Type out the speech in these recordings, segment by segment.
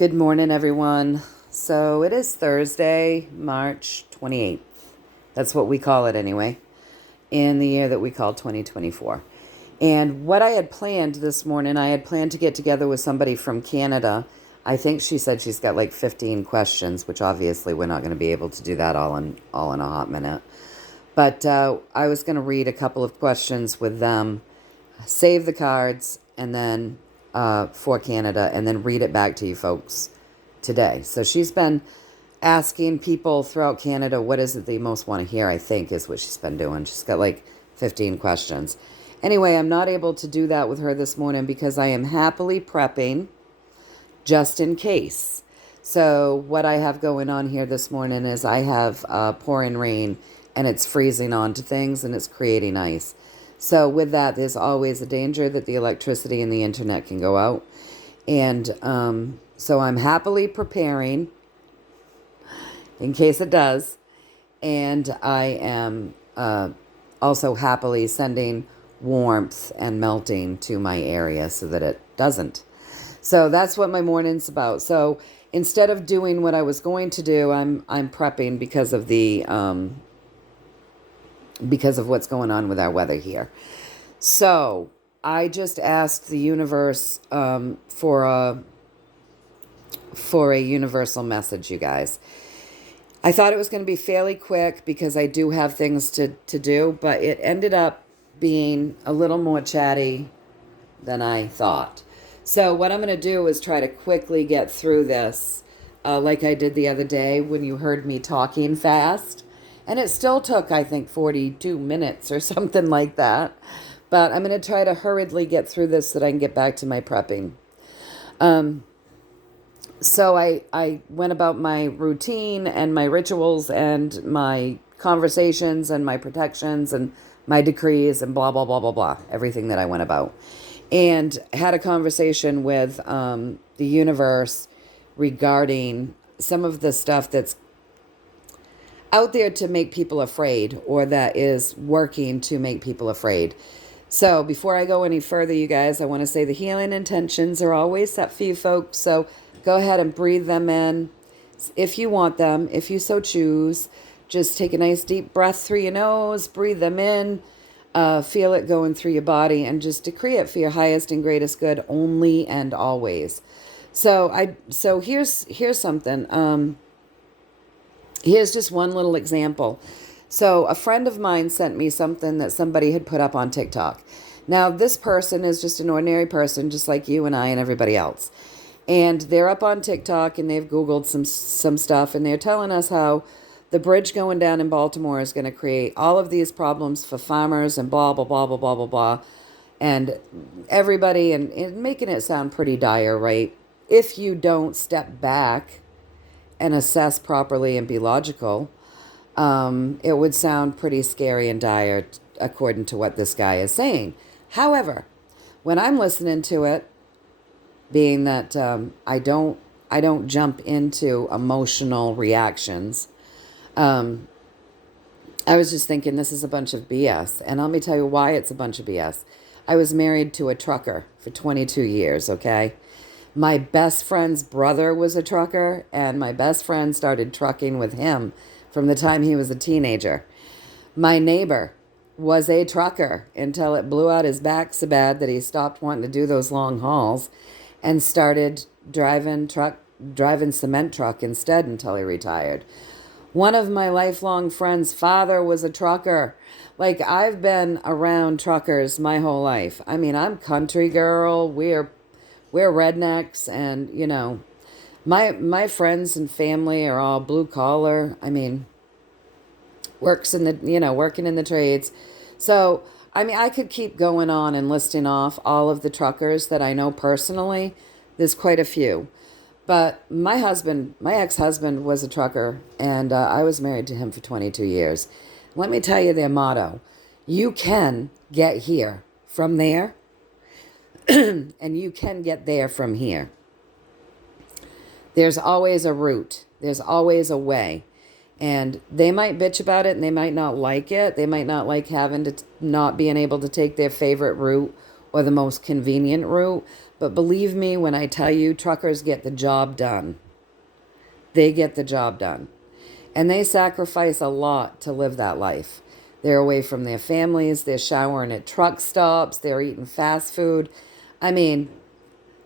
Good morning, everyone. So it is Thursday, March 28th. That's what we call it anyway, in the year that we call 2024. And what I had planned this morning, I had planned to get together with somebody from Canada. I think she said she's got like 15 questions, which obviously we're not going to be able to do that all in a hot minute. But I was going to read a couple of questions with them, save the cards, and then for Canada, and then read it back to you folks today. So she's been asking people throughout Canada, what is it they most want to hear, I think is what she's been doing. She's got like 15 questions. Anyway, I'm not able to do that with her this morning because I am happily prepping just in case. So what I have going on here this morning is I have pouring rain and it's freezing onto things and it's creating ice. So with that, there's always a danger that the electricity and the internet can go out. And so I'm happily preparing in case it does. And I am also happily sending warmth and melting to my area so that it doesn't. So that's what my morning's about. So instead of doing what I was going to do, I'm prepping because of the because of what's going on with our weather here. So I just asked the universe for a universal message, you guys. I thought it was going to be fairly quick because I do have things to do, but it ended up being a little more chatty than I thought. So what I'm going to do is try to quickly get through this like I did the other day when you heard me talking fast. And it still took, I think, 42 minutes or something like that. But I'm going to try to hurriedly get through this so that I can get back to my prepping. So I went about my routine and my rituals and my conversations and my protections and my decrees and blah, blah, blah, blah, blah. Everything that I went about. And had a conversation with the universe regarding some of the stuff that's out there to make people afraid or that is working to make people afraid. So before I go any further, you guys, I want to say the healing intentions are always set for you folks. So go ahead and breathe them in if you want them, if you so choose. Just take a nice deep breath through your nose, breathe them in, feel it going through your body, and just decree it for your highest and greatest good only and always. So here's something. Here's just one little example. So a friend of mine sent me something that somebody had put up on TikTok. Now, this person is just an ordinary person, just like you and I and everybody else. And they're up on TikTok and they've Googled some stuff and they're telling us how the bridge going down in Baltimore is going to create all of these problems for farmers and blah, blah, blah, blah, blah, blah, blah. And everybody, and making it sound pretty dire, right? If you don't step back and assess properly and be logical, it would sound pretty scary and dire according to what this guy is saying. However, when I'm listening to it, being that I don't jump into emotional reactions, I was just thinking this is a bunch of BS. And let me tell you why it's a bunch of BS. I was married to a trucker for 22 years, okay? My best friend's brother was a trucker, and my best friend started trucking with him from the time he was a teenager. My neighbor was a trucker until it blew out his back so bad that he stopped wanting to do those long hauls and started driving cement truck instead until he retired. One of my lifelong friends' father was a trucker. Like, I've been around truckers my whole life. I mean, I'm country girl. We're rednecks, and you know, my friends and family are all blue collar. I mean, working in the trades. So I mean, I could keep going on and listing off all of the truckers that I know personally. There's quite a few, but my ex-husband was a trucker, and I was married to him for 22 years. Let me tell you their motto: you can get here from there. And you can get there from here. There's always a route. There's always a way. And they might bitch about it and they might not like it. They might not like having to not being able to take their favorite route or the most convenient route. But believe me when I tell you, truckers get the job done. They get the job done. And they sacrifice a lot to live that life. They're away from their families. They're showering at truck stops. They're eating fast food. I mean,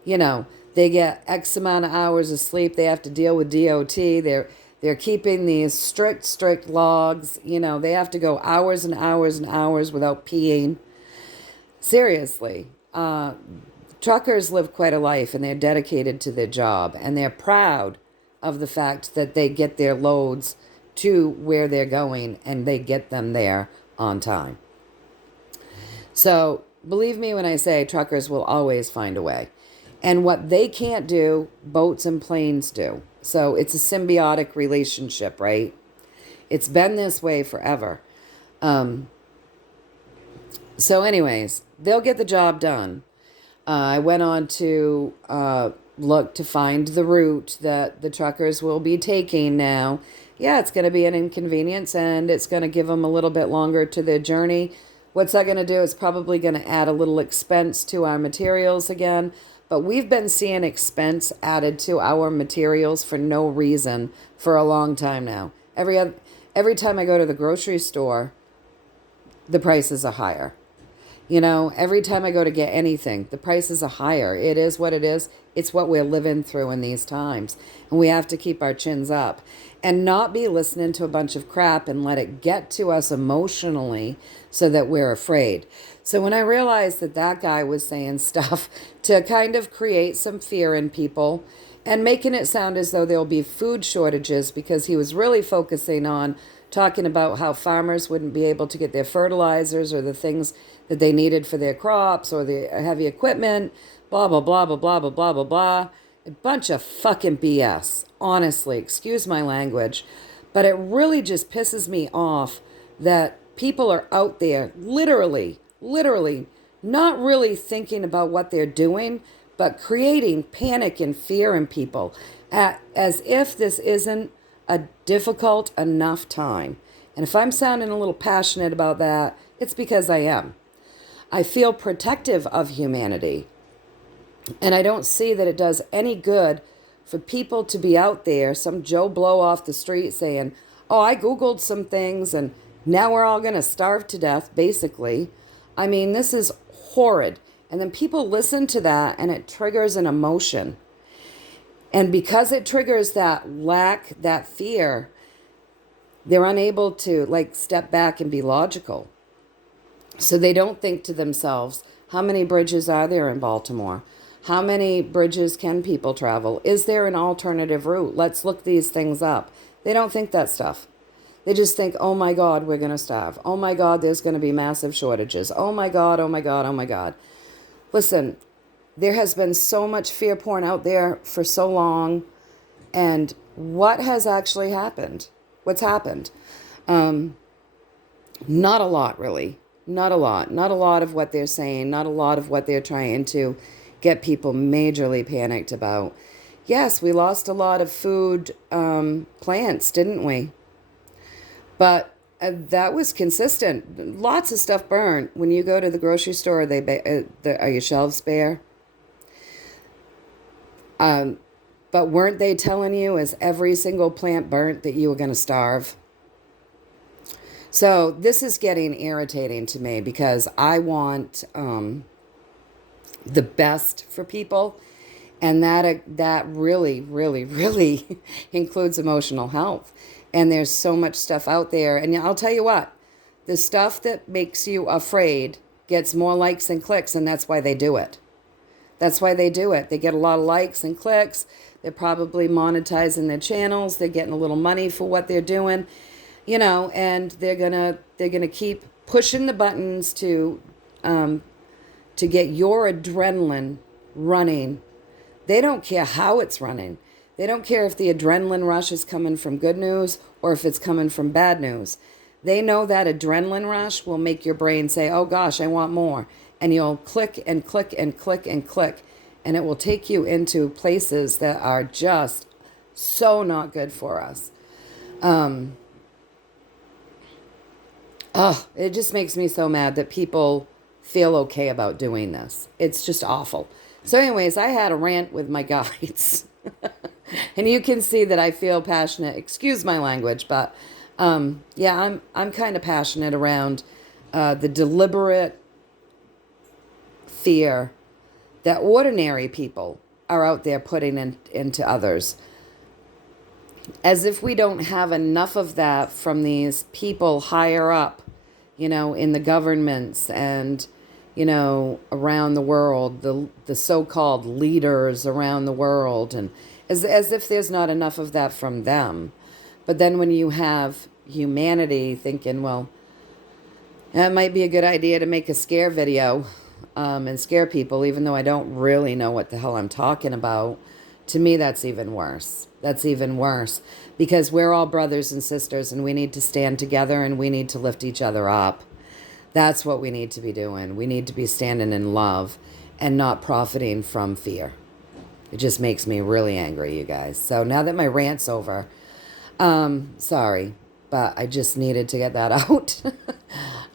you know, they get X amount of hours of sleep. They have to deal with DOT. They're keeping these strict logs. You know, they have to go hours and hours and hours without peeing. Seriously. Truckers live quite a life, and they're dedicated to their job, and they're proud of the fact that they get their loads to where they're going and they get them there on time. So believe me when I say truckers will always find a way. And what they can't do, boats and planes do. So it's a symbiotic relationship, right? It's been this way forever. So anyways, they'll get the job done. I went on to look to find the route that the truckers will be taking now. Yeah, it's going to be an inconvenience, and it's going to give them a little bit longer to their journey. What's that going to do? It's probably going to add a little expense to our materials again. But we've been seeing expense added to our materials for no reason for a long time now. Every time I go to the grocery store, the prices are higher. You know, every time I go to get anything, the prices are higher. It is what it is. It's what we're living through in these times. And we have to keep our chins up and not be listening to a bunch of crap and let it get to us emotionally so that we're afraid. So when I realized that that guy was saying stuff to kind of create some fear in people and making it sound as though there'll be food shortages, because he was really focusing on talking about how farmers wouldn't be able to get their fertilizers or the things that they needed for their crops or the heavy equipment, blah, blah, blah, blah, blah, blah, blah, blah, blah. A bunch of fucking BS, honestly, excuse my language. But it really just pisses me off that people are out there literally, not really thinking about what they're doing, but creating panic and fear in people as if this isn't a difficult enough time. And if I'm sounding a little passionate about that, it's because I am. I feel protective of humanity. And I don't see that it does any good for people to be out there, some Joe Blow off the street saying, oh, I Googled some things and now we're all going to starve to death, basically. I mean, this is horrid. And then people listen to that and it triggers an emotion. And because it triggers that lack, that fear, they're unable to step back and be logical. So they don't think to themselves, how many bridges are there in Baltimore? How many bridges can people travel? Is there an alternative route? Let's look these things up. They don't think that stuff. They just think, oh my God, we're going to starve. Oh my God, there's going to be massive shortages. Oh my God, oh my God, oh my God. Listen, there has been so much fear porn out there for so long. And what has actually happened? What's happened? Not a lot, really. Not a lot. Not a lot of what they're saying. Not a lot of what they're trying to get people majorly panicked about. Yes, we lost a lot of food plants, didn't we? But that was consistent. Lots of stuff burned. When you go to the grocery store, are your shelves bare? But weren't they telling you as every single plant burnt that you were going to starve? So this is getting irritating to me because I want the best for people. And that really includes emotional health. And there's so much stuff out there. And I'll tell you what, the stuff that makes you afraid gets more likes and clicks, and that's why they do it. That's why they do it. They get a lot of likes and clicks. They're probably monetizing their channels. They're getting a little money for what they're doing, and they're gonna keep pushing the buttons to get your adrenaline running. They don't care how it's running. They don't care if the adrenaline rush is coming from good news or if it's coming from bad news. They know that adrenaline rush will make your brain say, oh gosh, I want more. And you'll click and click and click and click. And it will take you into places that are just so not good for us. It just makes me so mad that people feel okay about doing this. It's just awful. So anyways, I had a rant with my guides. And you can see that I feel passionate. Excuse my language, but yeah, I'm kind of passionate around the deliberate fear that ordinary people are out there putting into others. As if we don't have enough of that from these people higher up, in the governments and, around the world, the so-called leaders around the world, and as if there's not enough of that from them. But then when you have humanity thinking, well, that might be a good idea to make a scare video and scare people, even though I don't really know what the hell I'm talking about. To me, that's even worse. That's even worse because we're all brothers and sisters and we need to stand together and we need to lift each other up. That's what we need to be doing. We need to be standing in love and not profiting from fear. It just makes me really angry, you guys. So now that my rant's over, sorry, but I just needed to get that out.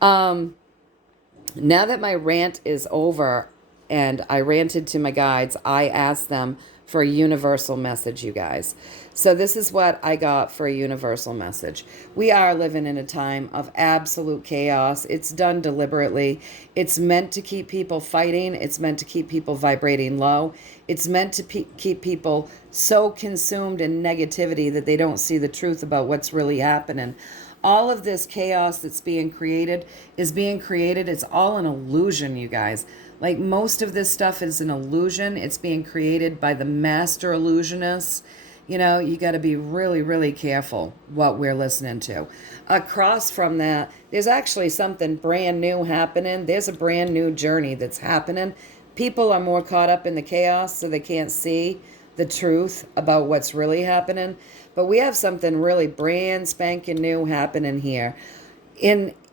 Now that my rant is over and I ranted to my guides, I asked them for a universal message, you guys. So this is what I got for a universal message. We are living in a time of absolute chaos. It's done deliberately. It's meant to keep people fighting. It's meant to keep people vibrating low. It's meant to keep people so consumed in negativity that they don't see the truth about what's really happening. All of this chaos that's being created is being created. It's all an illusion, you guys. Like most of this stuff is an illusion. It's being created by the master illusionists. You got to be really, really careful what we're listening to. Across from that, there's actually something brand new happening. There's a brand new journey that's happening. People are more caught up in the chaos, so they can't see the truth about what's really happening. But we have something really brand spanking new happening here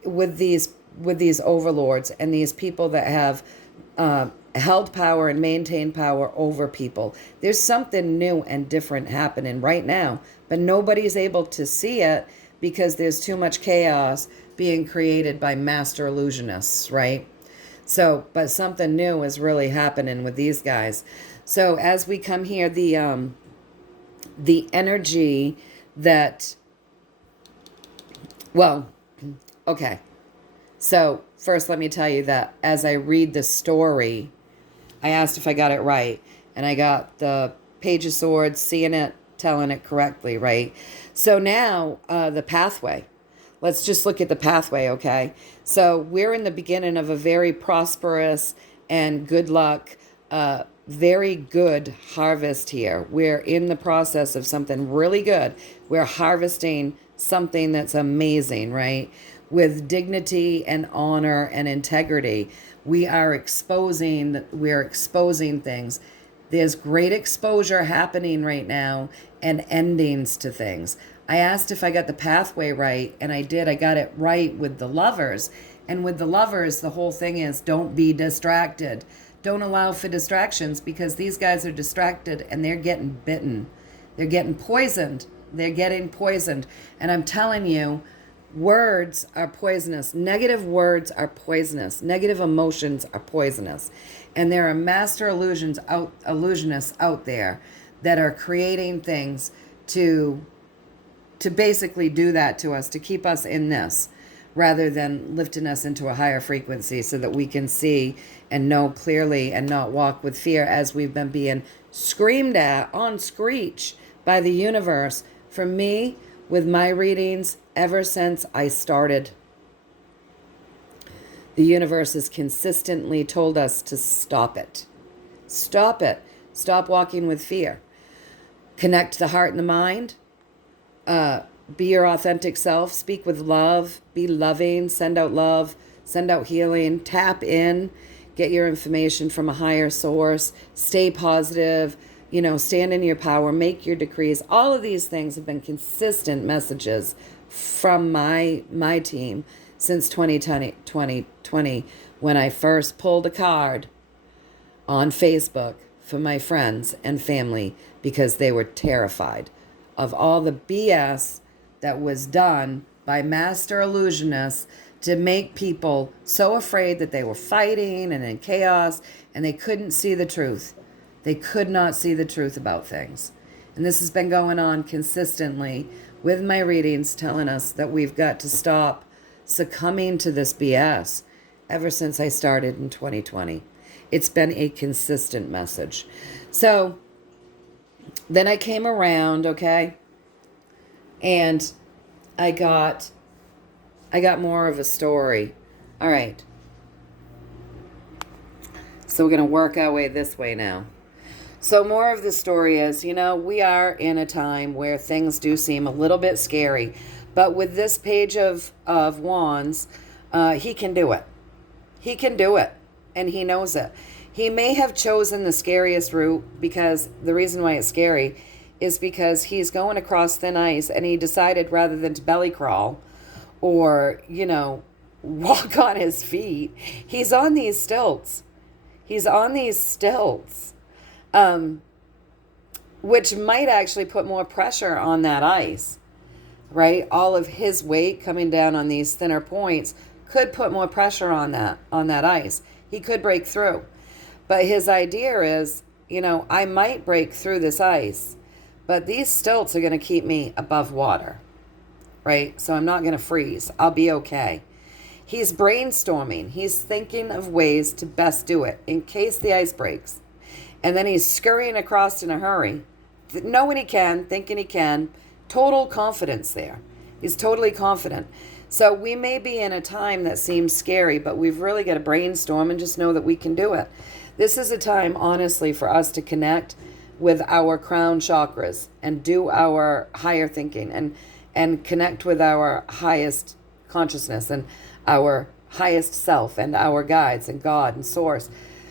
with these overlords and these people that have held power and maintained power over people. There's something new and different happening right now, but nobody's able to see it because there's too much chaos being created by master illusionists, right? So, but something new is really happening with these guys. So as we come here, the energy that, well, okay. So first, let me tell you that as I read the story, I asked if I got it right, and I got the Page of Swords, seeing it, telling it correctly, right? So now the pathway. Let's just look at the pathway, okay? So we're in the beginning of a very prosperous and good luck, very good harvest here. We're in the process of something really good. We're harvesting something that's amazing, right? With dignity and honor and integrity. We're exposing things. There's great exposure happening right now and endings to things. I asked if I got the pathway right, and I did. I got it right with the lovers. And with the lovers, the whole thing is don't be distracted. Don't allow for distractions because these guys are distracted and they're getting bitten. They're getting poisoned. They're getting poisoned. And I'm telling you, words are poisonous. Negative words are poisonous. Negative emotions are poisonous. And there are master illusionists out there that are creating things to basically do that to us, to keep us in this, rather than lifting us into a higher frequency so that we can see and know clearly and not walk with fear as we've been being screamed at on screech by the universe. For me, with my readings, ever since I started, the universe has consistently told us to stop it. Stop it. Stop walking with fear. Connect the heart and the mind. Be your authentic self. Speak with love. Be loving. Send out love. Send out healing. Tap in. Get your information from a higher source. Stay positive. Stand in your power. Make your decrees. All of these things have been consistent messages from my team since 2020, when I first pulled a card on Facebook for my friends and family because they were terrified of all the BS that was done by master illusionists to make people so afraid that they were fighting and in chaos, and they couldn't see the truth. They could not see the truth about things. And this has been going on consistently with my readings, telling us that we've got to stop succumbing to this BS ever since I started in 2020. It's been a consistent message. So then I came around, okay, and I got more of a story. All right. So we're going to work our way this way now. So more of the story is, we are in a time where things do seem a little bit scary. But with this page of wands, he can do it. He can do it. And he knows it. He may have chosen the scariest route, because the reason why it's scary is because he's going across thin ice, and he decided rather than to belly crawl or, walk on his feet, he's on these stilts. He's on these stilts, which might actually put more pressure on that ice, right? All of his weight coming down on these thinner points could put more pressure on that ice. He could break through. But his idea is, I might break through this ice, but these stilts are going to keep me above water, right? So I'm not going to freeze. I'll be okay. He's brainstorming. He's thinking of ways to best do it in case the ice breaks. And then he's scurrying across in a hurry, knowing he can, thinking he can. Total confidence there. He's totally confident. So we may be in a time that seems scary, but we've really got to brainstorm and just know that we can do it. This is a time, honestly, for us to connect with our crown chakras and do our higher thinking and connect with our highest consciousness and our highest self and our guides and God and source.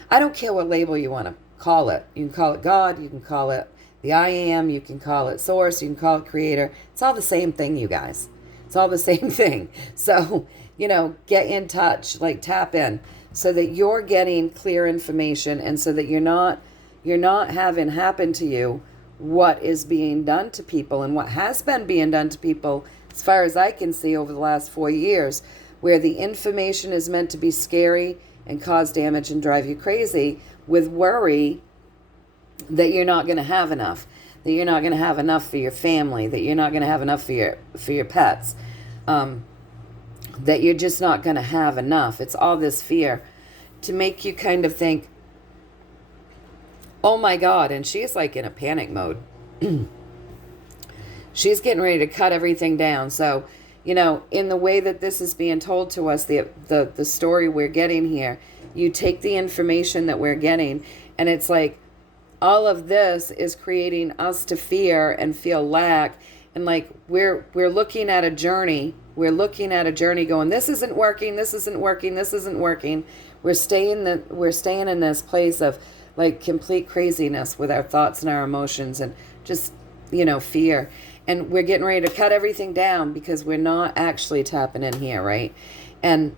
I don't care what label you want to call it. You can call it God, you can call it the I am, you can call it source, you can call it creator. It's all the same thing, you guys. It's all the same thing. So, get in touch, tap in, so that you're getting clear information, and so that you're not having happen to you what is being done to people and what has been being done to people, as far as I can see, over the last 4 years, where the information is meant to be scary and cause damage and drive you crazy with worry that you're not going to have enough, that you're not going to have enough for your family, that you're not going to have enough for your pets, that you're just not going to have enough. It's all this fear to make you kind of think, oh my God, and she's like in a panic mode. She's getting ready to cut everything down. So, in the way that this is being told to us, the story we're getting here, you take the information that we're getting, and it's like all of this is creating us to fear and feel lack. And we're looking at a journey. We're looking at a journey going, this isn't working, this isn't working, this isn't working. We're staying in this place of complete craziness with our thoughts and our emotions and just, fear. And we're getting ready to cut everything down because we're not actually tapping in here, right? And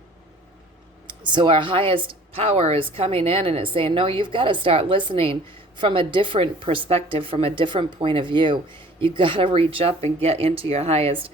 so our highest power is coming in and it's saying, no, you've got to start listening from a different perspective, from a different point of view. You've got to reach up and get into your highest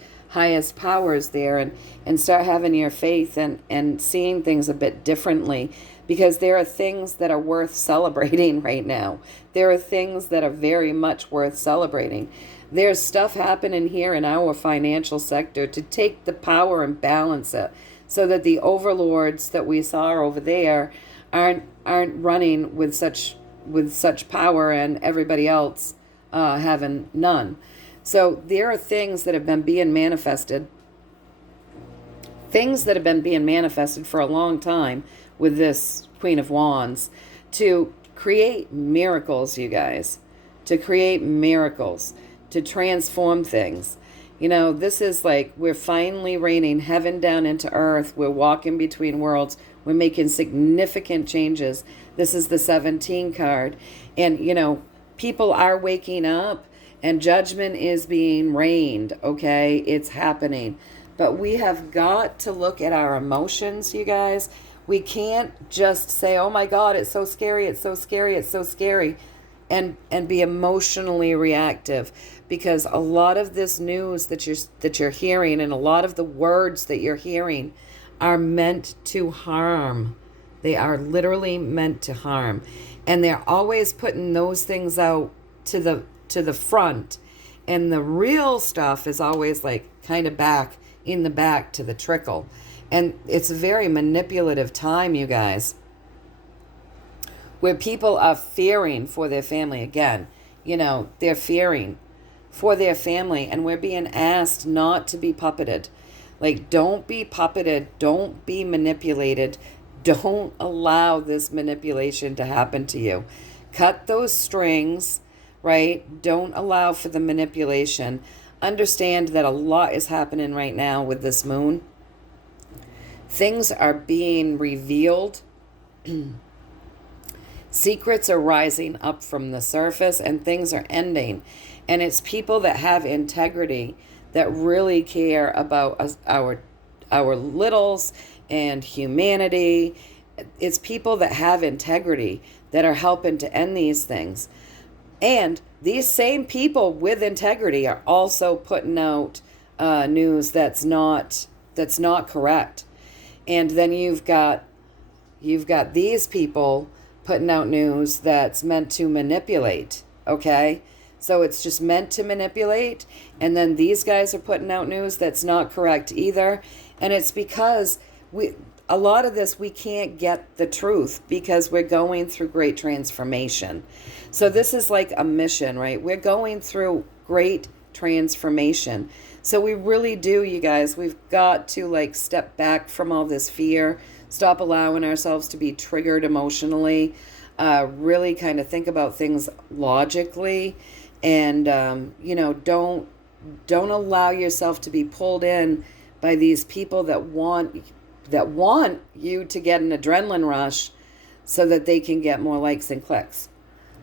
powers there and start having your faith and seeing things a bit differently, because there are things that are worth celebrating right now. There are things that are very much worth celebrating. There's stuff happening here in our financial sector to take the power and balance it so that the overlords that we saw over there aren't running with such power and everybody else having none. So there are things that have been being manifested, for a long time with this Queen of Wands to create miracles, you guys, to create miracles, to transform things. This is we're finally raining heaven down into earth. We're walking between worlds. We're making significant changes. This is the 17 card. And, people are waking up and judgment is being rained, okay? It's happening. But we have got to look at our emotions, you guys. We can't just say, oh my God, it's so scary, it's so scary, it's so scary, and be emotionally reactive. Because a lot of this news that you're hearing and a lot of the words that you're hearing are meant to harm. They are literally meant to harm. And they're always putting those things out to the front. And the real stuff is always like kind of back in the back to the trickle. And it's a very manipulative time, you guys, where people are fearing for their family. Again, they're fearing for their family, and we're being asked not to be puppeted. Like, don't be puppeted, don't be manipulated, don't allow this manipulation to happen to you. Cut those strings, right? Don't allow for the manipulation. Understand that a lot is happening right now with this moon. Things are being revealed. Secrets are rising up from the surface, and things are ending. And it's people that have integrity, that really care about us, our littles and humanity. It's people that have integrity that are helping to end these things. And these same people with integrity are also putting out news that's not correct. And then you've got these people putting out news that's meant to manipulate, okay? So it's just meant to manipulate, and then these guys are putting out news that's not correct either. And it's because a lot of this, we can't get the truth because we're going through great transformation. So this is like a mission, right? We're going through great transformation. So we really do, you guys, we've got to like step back from all this fear, stop allowing ourselves to be triggered emotionally, really kind of think about things logically, and don't allow yourself to be pulled in by these people that want you to get an adrenaline rush so that they can get more likes and clicks.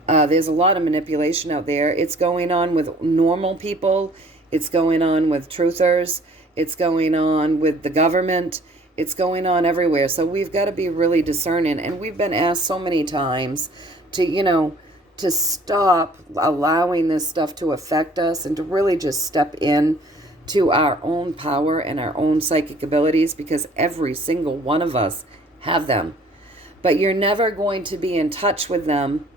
There's a lot of manipulation out there. It's going on with normal people. It's going on with truthers. It's going on with the government. It's going on everywhere. So we've got to be really discerning. And we've been asked so many times to stop allowing this stuff to affect us and to really just step in to our own power and our own psychic abilities, because every single one of us have them. But you're never going to be in touch with them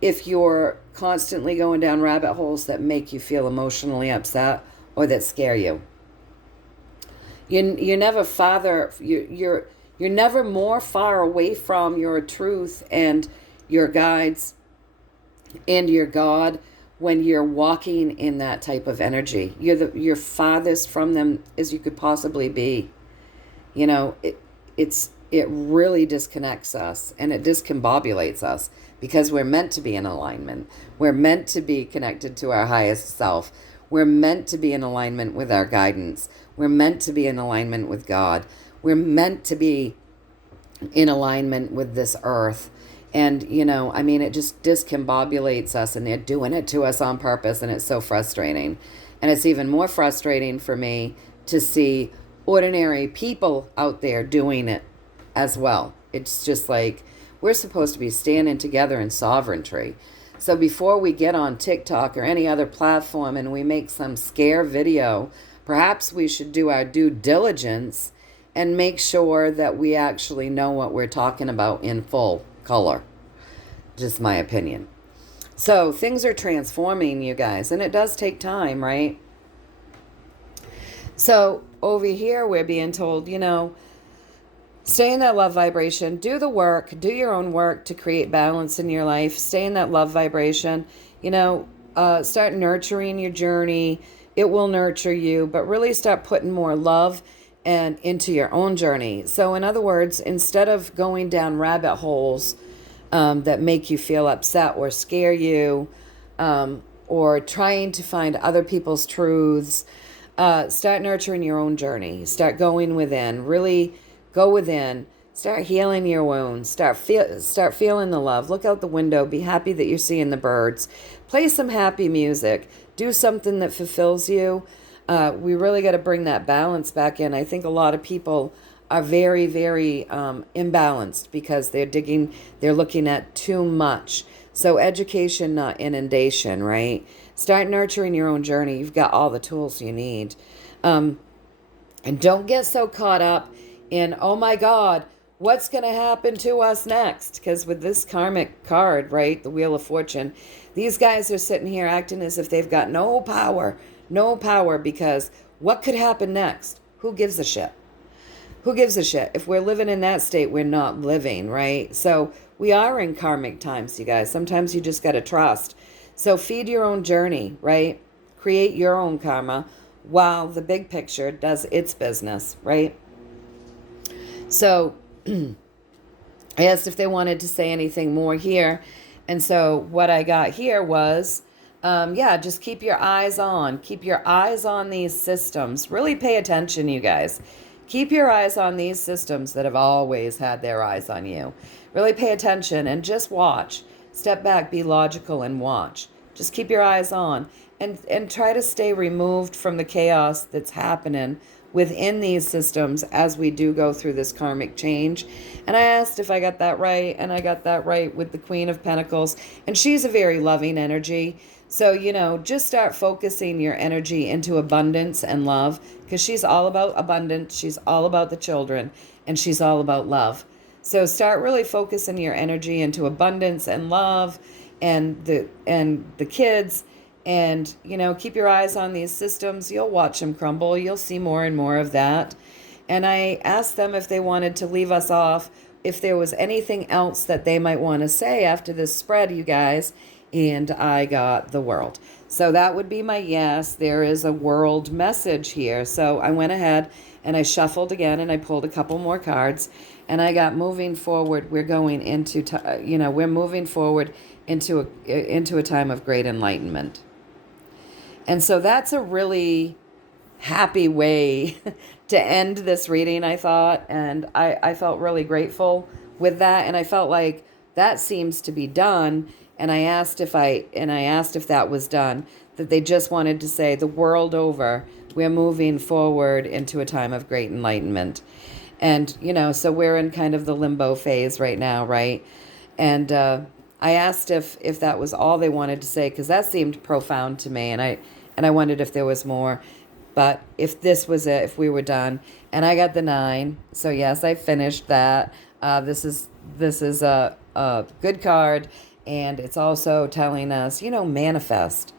if you're constantly going down rabbit holes that make you feel emotionally upset or that scare you. You're never more far away from your truth and your guides and your God when you're walking in that type of energy. You're farthest from them as you could possibly be. It really disconnects us, and it discombobulates us, because we're meant to be in alignment. We're meant to be connected to our highest self. We're meant to be in alignment with our guidance. We're meant to be in alignment with God. We're meant to be in alignment with this earth. And, it just discombobulates us, and they're doing it to us on purpose, and it's so frustrating. And it's even more frustrating for me to see ordinary people out there doing it as well. It's just like, we're supposed to be standing together in sovereignty. So before we get on TikTok or any other platform and we make some scare video, perhaps we should do our due diligence and make sure that we actually know what we're talking about in full color. Just my opinion. So things are transforming, you guys, and it does take time, right? So over here, we're being told, stay in that love vibration, do the work, do your own work to create balance in your life, stay in that love vibration, start nurturing your journey. It will nurture you, but really start putting more love and into your own journey. So in other words, instead of going down rabbit holes that make you feel upset or scare you, or trying to find other people's truths, start nurturing your own journey. Start going within. Really go within. Start healing your wounds. Start feeling the love. Look out the window. Be happy that you're seeing the birds. Play some happy music. Do something that fulfills you. We really got to bring that balance back in. I think a lot of people are very, very imbalanced because they're looking at too much. So education, not inundation, right? Start nurturing your own journey. You've got all the tools you need. And don't get so caught up in, oh my God, what's going to happen to us next? Because with this karmic card, right, the Wheel of Fortune, these guys are sitting here acting as if they've got no power, because what could happen next? Who gives a shit? Who gives a shit? If we're living in that state, we're not living, right? So we are in karmic times, you guys. Sometimes you just got to trust. So feed your own journey, right? Create your own karma while the big picture does its business, right? So I asked if they wanted to say anything more here. And so what I got here was, just keep your eyes on. Keep your eyes on these systems. Really pay attention, you guys. Keep your eyes on these systems that have always had their eyes on you. Really pay attention and just watch. Step back, be logical, and watch. Just keep your eyes on and try to stay removed from the chaos that's happening within these systems as we do go through this karmic change. And I asked if I got that right, and I got that right with the Queen of Pentacles. And she's a very loving energy. So, just start focusing your energy into abundance and love, because she's all about abundance. She's all about the children, and she's all about love. So start really focusing your energy into abundance and love and the kids, and, keep your eyes on these systems. You'll watch them crumble. You'll see more and more of that. And I asked them if they wanted to leave us off, if there was anything else that they might want to say after this spread, you guys. And I got the world. So that would be my yes. There is a world message here. So I went ahead and I shuffled again and I pulled a couple more cards. And I got moving forward. We're going into, we're moving forward into a time of great enlightenment. And so that's a really happy way to end this reading, I thought. And I felt really grateful with that. And I felt like that seems to be done. And I asked if that was done, that they just wanted to say the world over, we're moving forward into a time of great enlightenment. And, so we're in kind of the limbo phase right now, right? And I asked if that was all they wanted to say, because that seemed profound to me. And I wondered if there was more. But if this was it, if we were done. And I got the 9. So yes, I finished that. This is a good card. And it's also telling us, manifest.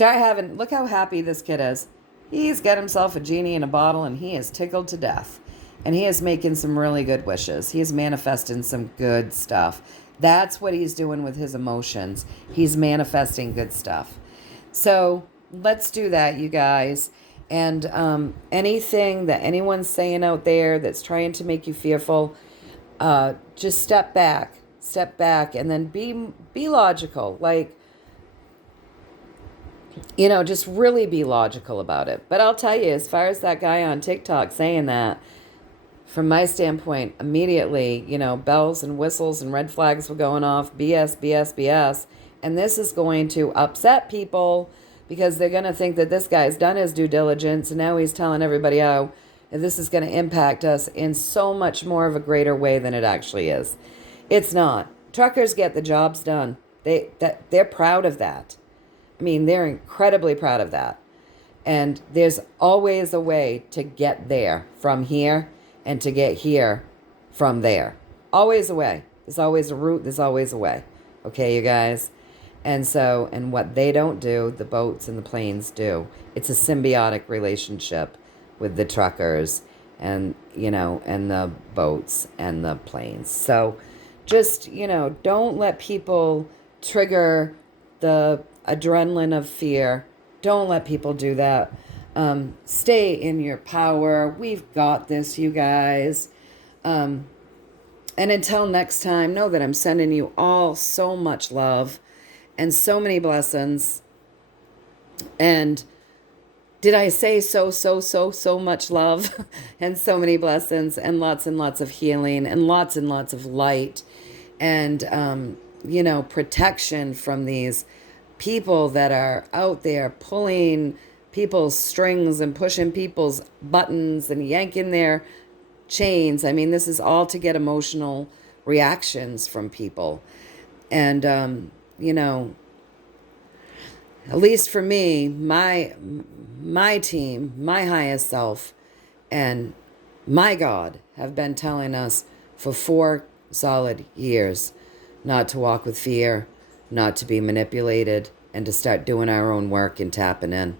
Look how happy this kid is. He's got himself a genie in a bottle and he is tickled to death. And he is making some really good wishes. He is manifesting some good stuff. That's what he's doing with his emotions. He's manifesting good stuff. So let's do that, you guys. And anything that anyone's saying out there that's trying to make you fearful, just step back, and then be logical. Like, just really be logical about it. But I'll tell you, as far as that guy on TikTok saying that, from my standpoint, immediately, bells and whistles and red flags were going off, BS, BS, BS. And this is going to upset people because they're going to think that this guy's done his due diligence and now he's telling everybody how this is going to impact us in so much more of a greater way than it actually is. It's not. Truckers get the jobs done. They're proud of that. I mean, they're incredibly proud of that. And there's always a way to get there from here and to get here from there. Always a way. There's always a route. There's always a way. Okay, you guys? And what they don't do, the boats and the planes do. It's a symbiotic relationship with the truckers and the boats and the planes. So just, don't let people trigger the adrenaline of fear. Don't let people do that. Stay in your power. We've got this, you guys. And until next time, know that I'm sending you all so much love and so many blessings. And did I say so much love and so many blessings and lots of healing and lots of light and, protection from these people that are out there pulling people's strings and pushing people's buttons and yanking their chains. I mean, this is all to get emotional reactions from people. And, at least for me, my team, my highest self, and my God, have been telling us for 4 solid years not to walk with fear, not to be manipulated, and to start doing our own work and tapping in.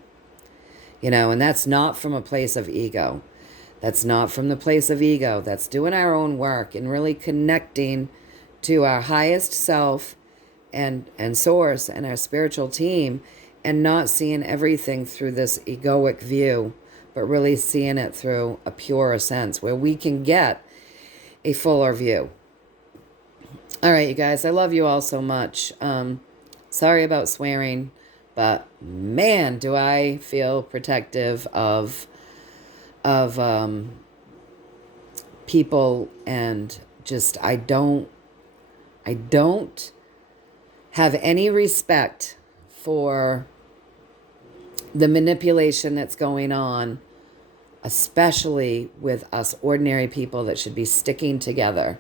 And that's not from a place of ego. That's not from the place of ego. That's doing our own work and really connecting to our highest self and source and our spiritual team, and not seeing everything through this egoic view, but really seeing it through a purer sense where we can get a fuller view. All right, you guys, I love you all so much. Sorry about swearing, but man, do I feel protective of people, and just I don't have any respect for the manipulation that's going on, especially with us ordinary people that should be sticking together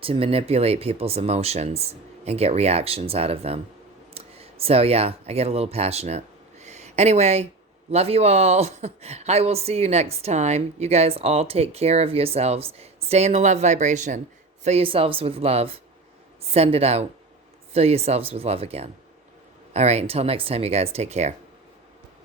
to manipulate people's emotions and get reactions out of them. So yeah, I get a little passionate. Anyway, love you all. I will see you next time. You guys all take care of yourselves. Stay in the love vibration. Fill yourselves with love. Send it out. Fill yourselves with love again. All right, until next time, you guys, take care.